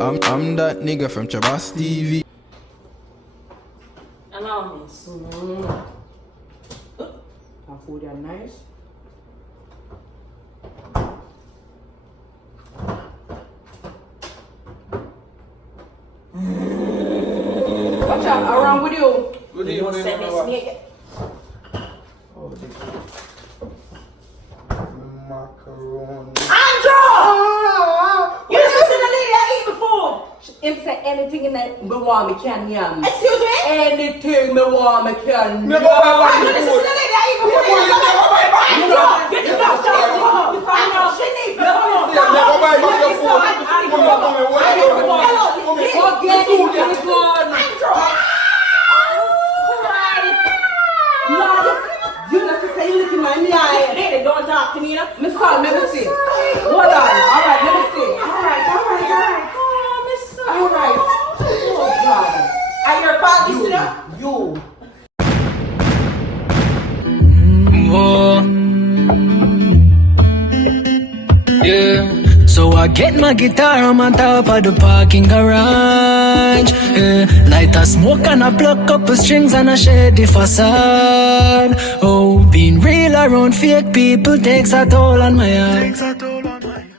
I'm that nigga from Chabas TV. Allow me. Our food are nice. What's up? Around with you? Good evening. Oh, macaroni. You listen to the lady I eat before. Him say anything in that me want me can yam. Excuse me? Anything me want me can Me yam. go buy You listen to the lady I eat before. Get the dog down. You find out. She needs to come Lady, don't talk to me, you know? Miss Son, let me see. Hold on. All right, let me see. Alright. Oh, Miss Son. All right. Oh, God. Are you a father, you know? You. Yeah. So I get my guitar, I'm on top of the parking garage. Light a smoke and I pluck up the strings and I shade the facade. Oh, being real around fake people takes a toll on my heart.